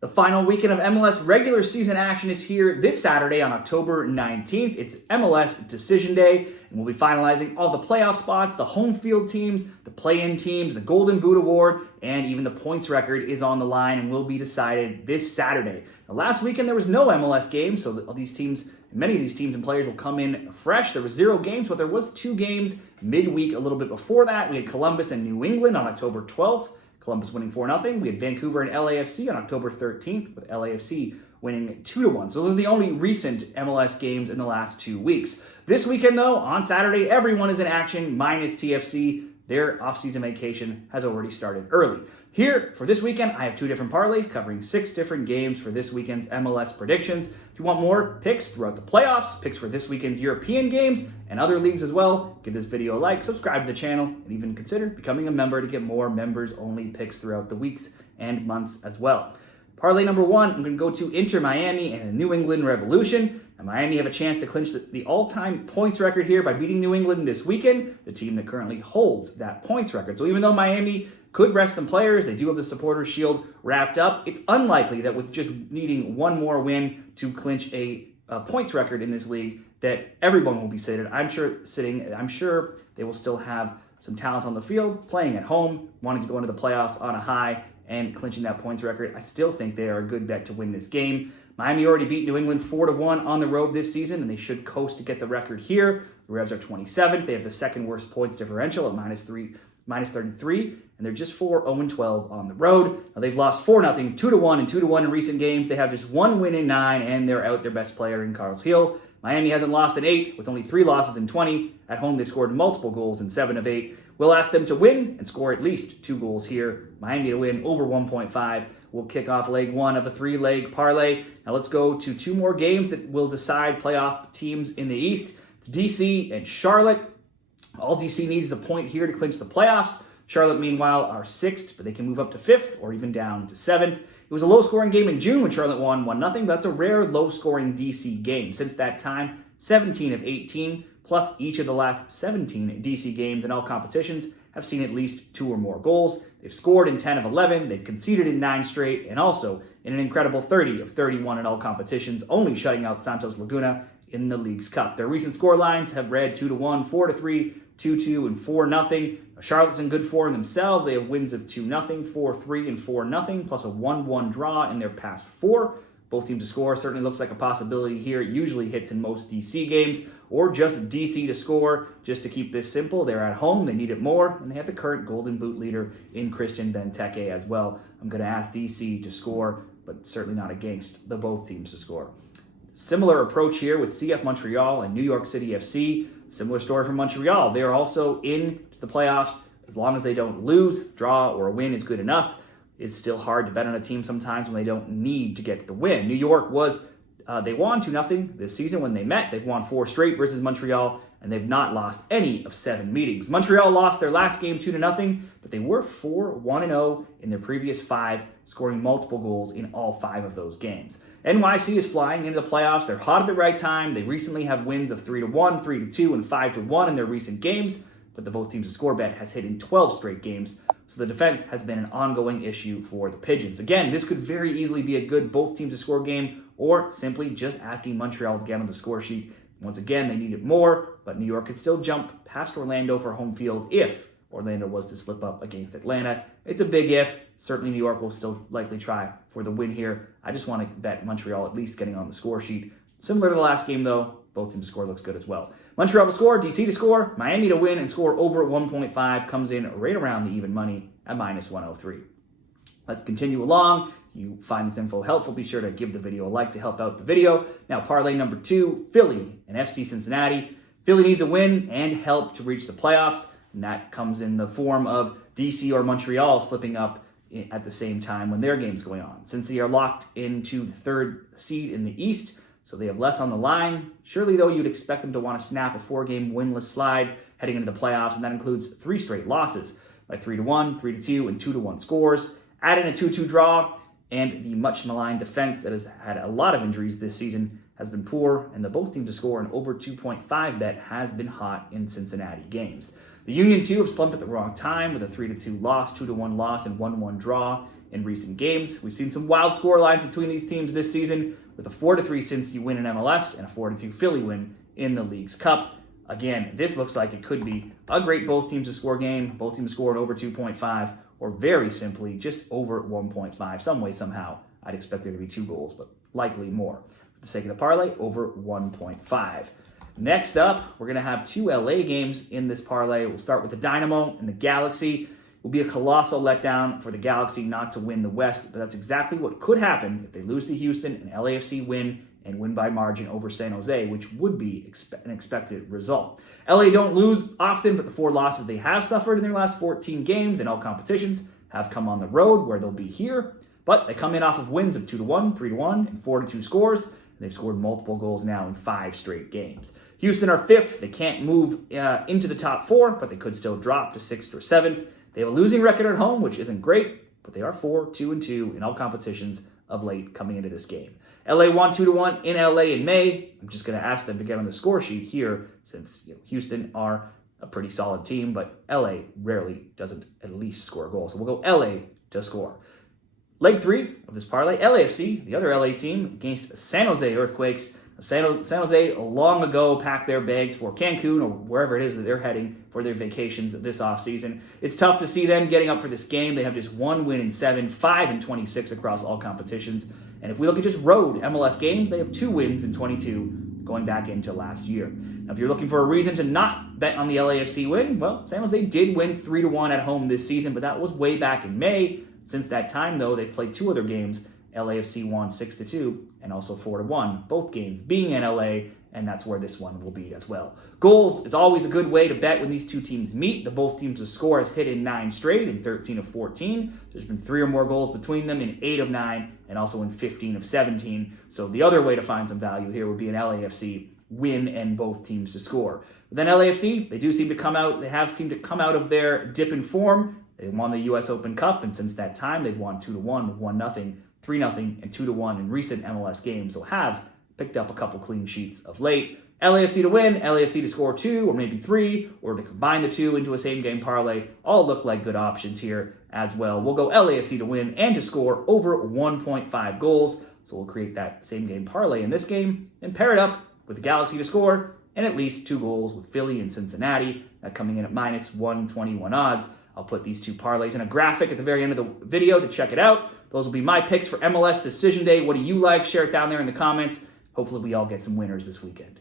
The final weekend of MLS regular season action is here this Saturday on October 19th. It's MLS Decision Day, and we'll be finalizing all the playoff spots, the home field teams, the play-in teams, the Golden Boot Award, and even the points record is on the line and will be decided this Saturday. Now, last weekend there was no MLS games, so all these teams, many of these teams and players will come in fresh. There were 0 games, but there was 2 games midweek a little bit before that. We had Columbus and New England on October 12th. Columbus winning 4-0. We had Vancouver and LAFC on October 13th, with LAFC winning 2-1. So those are the only recent MLS games in the last 2 weeks. This weekend, though, on Saturday, everyone is in action, minus TFC. Their off-season vacation has already started early. Here, for this weekend, I have 2 different parlays covering 6 different games for this weekend's MLS predictions. If you want more picks throughout the playoffs, picks for this weekend's European games, and other leagues as well, give this video a like, subscribe to the channel, and even consider becoming a member to get more members-only picks throughout the weeks and months as well. Parlay number 1, I'm going to go to Inter Miami and the New England Revolution. Now, Miami have a chance to clinch the all-time points record here by beating New England this weekend, the team that currently holds that points record. So even though Miami could rest some players, they do have the Supporters' Shield wrapped up, it's unlikely that with just needing one more win to clinch a points record in this league that everyone will be sitting. I'm sure they will still have some talent on the field, playing at home, wanting to go into the playoffs on a high, and clinching that points record. I still think they are a good bet to win this game. Miami already beat New England 4-1 on the road this season, and they should coast to get the record here. The Revs are 27th. They have the second worst points differential at minus 33, and they're just 4-0-12 on the road. Now, they've lost 4-0, 2-1, and 2-1 in recent games. They have just 1 win in 9, and they're out their best player in Carles Hill. Miami hasn't lost in 8, with only 3 losses in 20. At home, they've scored multiple goals in 7 of 8. We'll ask them to win and score at least 2 goals here. Miami to win over 1.5. We'll kick off leg 1 of a 3-leg parlay. Now let's go to 2 more games that will decide playoff teams in the East. It's DC and Charlotte. All DC needs is a point here to clinch the playoffs. Charlotte, meanwhile, are 6th, but they can move up to 5th or even down to 7th. It was a low-scoring game in June when Charlotte won 1-0, but that's a rare low-scoring DC game. Since that time, 17 of 18, plus each of the last 17 DC games in all competitions have seen at least 2 or more goals. They've scored in 10 of 11, they've conceded in 9 straight, and also in an incredible 30 of 31 in all competitions, only shutting out Santos Laguna in the League's Cup. Their recent score lines have read 2-1, 4-3, 2-2, and 4-0. Charlotte's in good form themselves. They have wins of 2-0, 4-3, and 4-0, plus a 1-1 draw in their past 4. Both teams to score certainly looks like a possibility here. It usually hits in most DC games, or just DC to score. Just to keep this simple, they're at home, they need it more, and they have the current Golden Boot leader in Christian Benteke as well. I'm going to ask DC to score, but certainly not against the both teams to score. Similar approach here with CF Montreal and New York City FC. Similar story for Montreal. They are also in the playoffs as long as they don't lose. Draw or a win is good enough. It's still hard to bet on a team sometimes when they don't need to get the win. New York they won 2-0 this season when they met. They've won 4 straight versus Montreal, and they've not lost any of 7 meetings. Montreal lost their last game 2-0, but they were 4-1-0 in their previous 5, scoring multiple goals in all 5 of those games. NYC is flying into the playoffs. They're hot at the right time. They recently have wins of 3-1, 3-2, and 5-1 in their recent games, but the both teams to score bet has hit in 12 straight games. So the defense has been an ongoing issue for the Pigeons. Again, this could very easily be a good both teams to score game, or simply just asking Montreal to get on the score sheet. Once again, they need it more, but New York could still jump past Orlando for home field if Orlando was to slip up against Atlanta. It's a big if. Certainly New York will still likely try for the win here. I just want to bet Montreal at least getting on the score sheet. Similar to the last game, though, both teams to score looks good as well. Montreal to score, DC to score, Miami to win and score over 1.5 comes in right around the even money at minus 103. Let's continue along. If you find this info helpful, be sure to give the video a like to help out the video. Now, parlay number 2, Philly and FC Cincinnati. Philly needs a win and help to reach the playoffs, and that comes in the form of DC or Montreal slipping up at the same time when their game's going on. Since they are locked into the 3rd seed in the East, so they have less on the line. Surely, though, you'd expect them to want to snap a 4-game winless slide heading into the playoffs, and that includes 3 straight losses by 3-1, 3-2, and 2-1 scores. Add in a 2-2 draw, and the much-maligned defense that has had a lot of injuries this season has been poor, and the both teams to score an over 2.5 bet has been hot in Cincinnati games. The Union, too, have slumped at the wrong time with a 3-2 loss, 2-1 loss, and 1-1 draw in recent games. We've seen some wild score lines between these teams this season, with a 4-3 Cincy win in MLS and a 4-2 Philly win in the League's Cup. Again, this looks like it could be a great both teams to score game. Both teams scored over 2.5, or very simply, just over 1.5. Some way, somehow, I'd expect there to be 2 goals, but likely more. For the sake of the parlay, over 1.5. Next up, we're going to have 2 LA games in this parlay. We'll start with the Dynamo and the Galaxy. It will be a colossal letdown for the Galaxy not to win the West, but that's exactly what could happen if they lose to Houston and LAFC win by margin over San Jose, which would be an expected result. LA don't lose often, but the 4 losses they have suffered in their last 14 games in all competitions have come on the road, where they'll be here. But they come in off of wins of 2-1, 3-1, and 4-2 scores. And they've scored multiple goals now in 5 straight games. Houston are 5th. They can't move into the top 4, but they could still drop to 6th or 7th. They have a losing record at home, which isn't great, but they are 4-2-2 in all competitions of late coming into this game. LA won 2-1 in LA in May. I'm just going to ask them to get on the score sheet here, since Houston are a pretty solid team, but LA rarely doesn't at least score a goal. So we'll go LA to score. Leg 3 of this parlay, LAFC, the other LA team, against San Jose Earthquakes. San Jose long ago packed their bags for Cancun or wherever it is that they're heading for their vacations this offseason. It's tough to see them getting up for this game. They have just 1 win in 7, 5-26 across all competitions. And if we look at just road MLS games, they have 2 wins in 22 going back into last year. Now, if you're looking for a reason to not bet on the LAFC win, well, San Jose did win 3-1 at home this season, but that was way back in May. Since that time, though, they've played 2 other games. LAFC won 6-2 and also 4-1, both games being in LA, and that's where this one will be as well. Goals is always a good way to bet when these 2 teams meet. The both teams to score has hit in 9 straight in 13 of 14. There's been 3 or more goals between them in 8 of 9 and also in 15 of 17. So the other way to find some value here would be an LAFC win and both teams to score. But then LAFC, they have seemed to come out of their dip in form. They won the US Open Cup, and since that time, they've won 2-1, 1-0, 3-0, and 2-1 in recent MLS games. So have picked up a couple clean sheets of late. LAFC to win, LAFC to score 2 or maybe 3, or to combine the 2 into a same-game parlay. All look like good options here as well. We'll go LAFC to win and to score over 1.5 goals. So we'll create that same-game parlay in this game and pair it up with the Galaxy to score and at least 2 goals with Philly and Cincinnati, coming in at minus 121 odds. I'll put these 2 parlays in a graphic at the very end of the video to check it out. Those will be my picks for MLS Decision Day. What do you like? Share it down there in the comments. Hopefully we all get some winners this weekend.